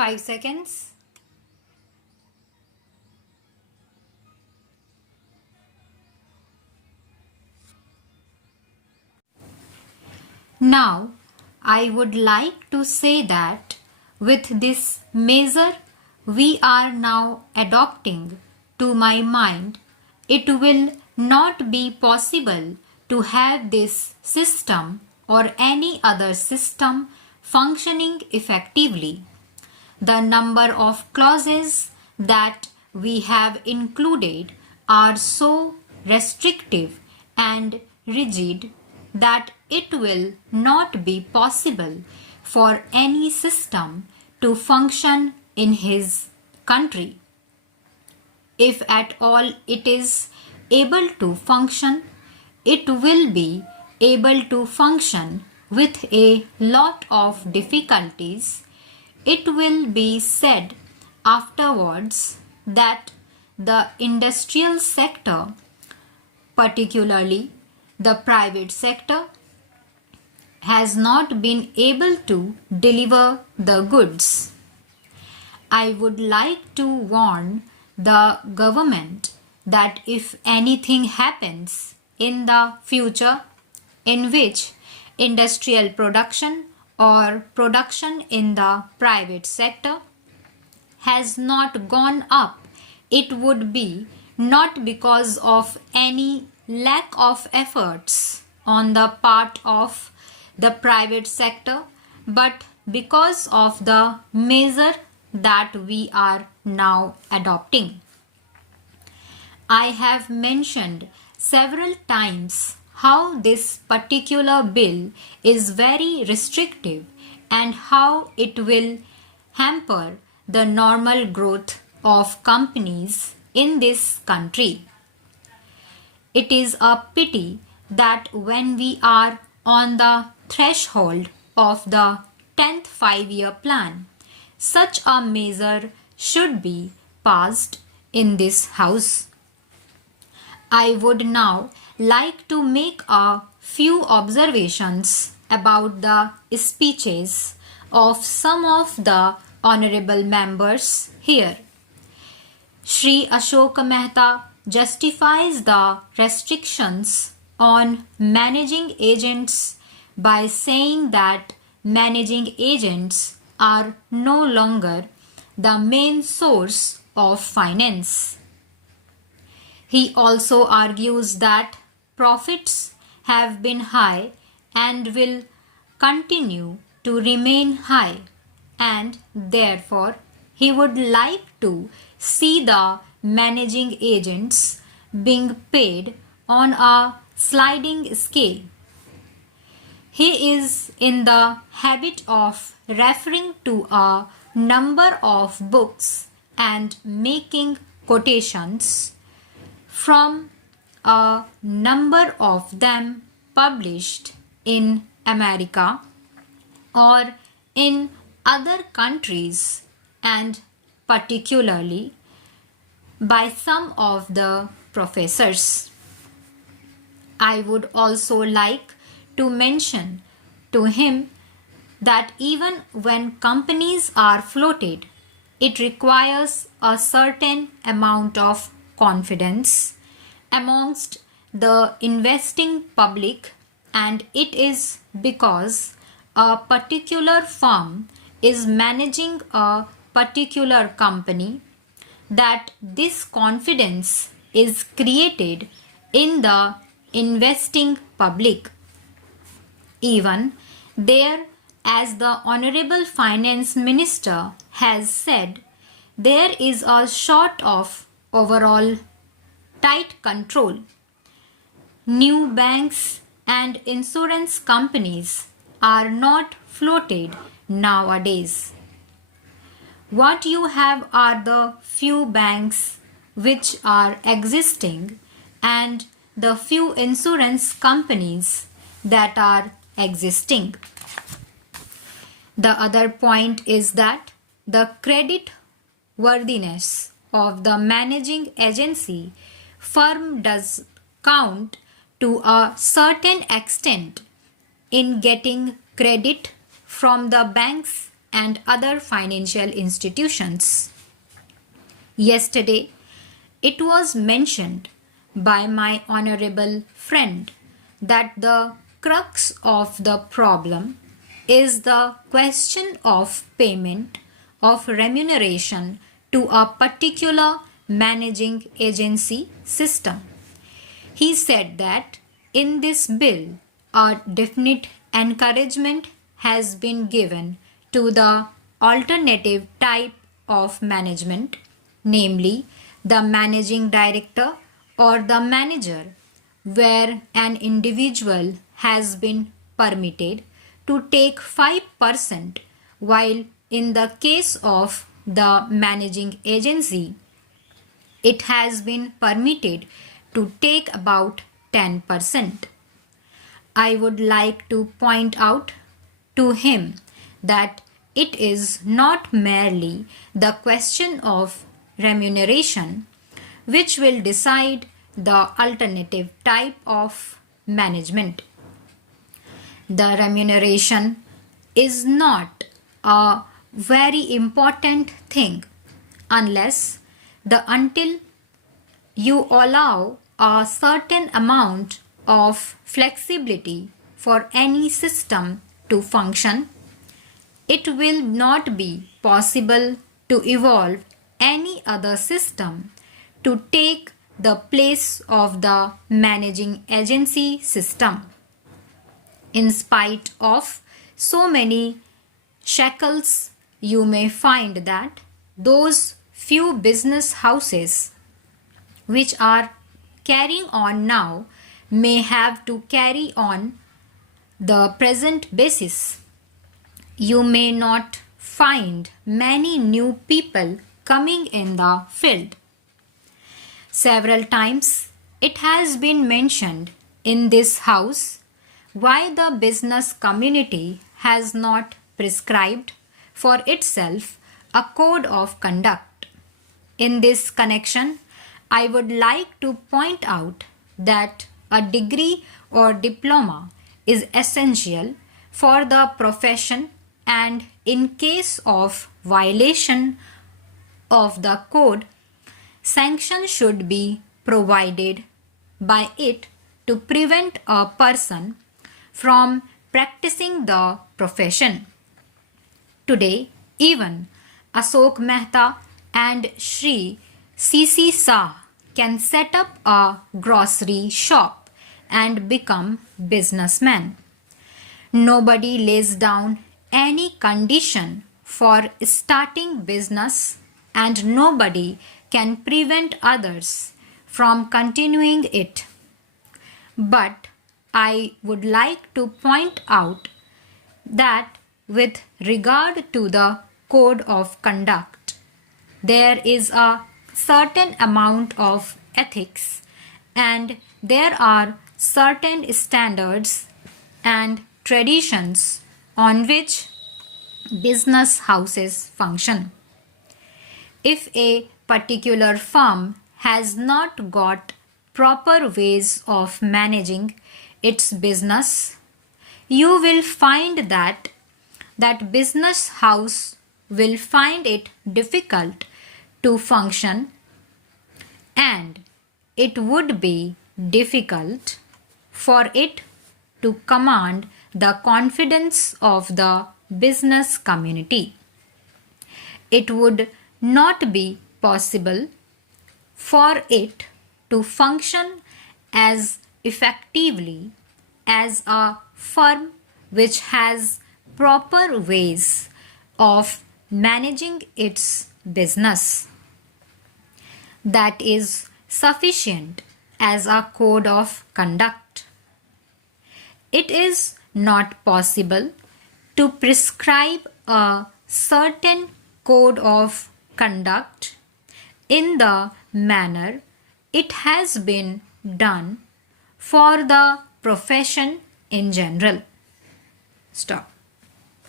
5 seconds. Now, I would like to say that with this measure we are now adopting, to my mind, it will not be possible to have this system or any other system functioning effectively. The number of clauses that we have included are so restrictive and rigid that it will not be possible for any system to function in his country. If at all it is able to function, it will be able to function with a lot of difficulties. It will be said afterwards that the industrial sector, particularly the private sector, has not been able to deliver the goods. I would like to warn the government that if anything happens in the future in which industrial production or production in the private sector has not gone up, it would be not because of any lack of efforts on the part of the private sector, but because of the measure that we are now adopting. I have mentioned several times how this particular bill is very restrictive and how it will hamper the normal growth of companies in this country. It is a pity that when we are on the threshold of the 10th 5-year plan, such a measure should be passed in this house. I would now like to make a few observations about the speeches of some of the honorable members here. Shri Ashok Mehta justifies the restrictions on managing agents by saying that managing agents are no longer the main source of finance. He also argues that profits have been high and will continue to remain high, and therefore he would like to see the managing agents being paid on a sliding scale. He is in the habit of referring to a number of books and making quotations from a number of them published in America or in other countries, and particularly by some of the professors. I would also like to mention to him that even when companies are floated, it requires a certain amount of confidence amongst the investing public, and it is because a particular firm is managing a particular company that this confidence is created in the investing public. Even there, as the Honorable Finance Minister has said, there is a sort of overall tight control. New banks and insurance companies are not floated nowadays. What you have are the few banks which are existing and the few insurance companies that are existing. The other point is that the credit worthiness of the managing agency firm does count to a certain extent in getting credit from the banks and other financial institutions. Yesterday, it was mentioned by my honorable friend that the crux of the problem is the question of payment of remuneration to a particular managing agency system. He said that in this bill, a definite encouragement has been given to the alternative type of management, namely the managing director or the manager, where an individual has been permitted to take 5%, while in the case of the managing agency, it has been permitted to take about 10%. I would like to point out to him that it is not merely the question of remuneration which will decide the alternative type of management. The remuneration is not a very important thing until you allow a certain amount of flexibility for any system to function. It will not be possible to evolve any other system to take the place of the managing agency system. In spite of so many shackles, you may find that those few business houses which are carrying on now may have to carry on the present basis. You may not find many new people coming in the field. Several times it has been mentioned in this house why the business community has not prescribed for itself a code of conduct. In this connection, I would like to point out that a degree or diploma is essential for the profession, and in case of violation of the code, sanction should be provided by it to prevent a person from practicing the profession. Today, even Ashok Mehta and Shri C.C. Shah can set up a grocery shop and become businessmen. Nobody lays down any condition for starting business, and nobody can prevent others from continuing it. But I would like to point out that with regard to the code of conduct, there is a certain amount of ethics, and there are certain standards and traditions on which business houses function. If a particular firm has not got proper ways of managing its business, you will find that business house will find it difficult to function, and it would be difficult for it to command the confidence of the business community. It would not be possible for it to function as effectively as a firm which has proper ways of managing its business. That is sufficient as a code of conduct. It is not possible to prescribe a certain code of conduct in the manner it has been done for the profession in general. Stop.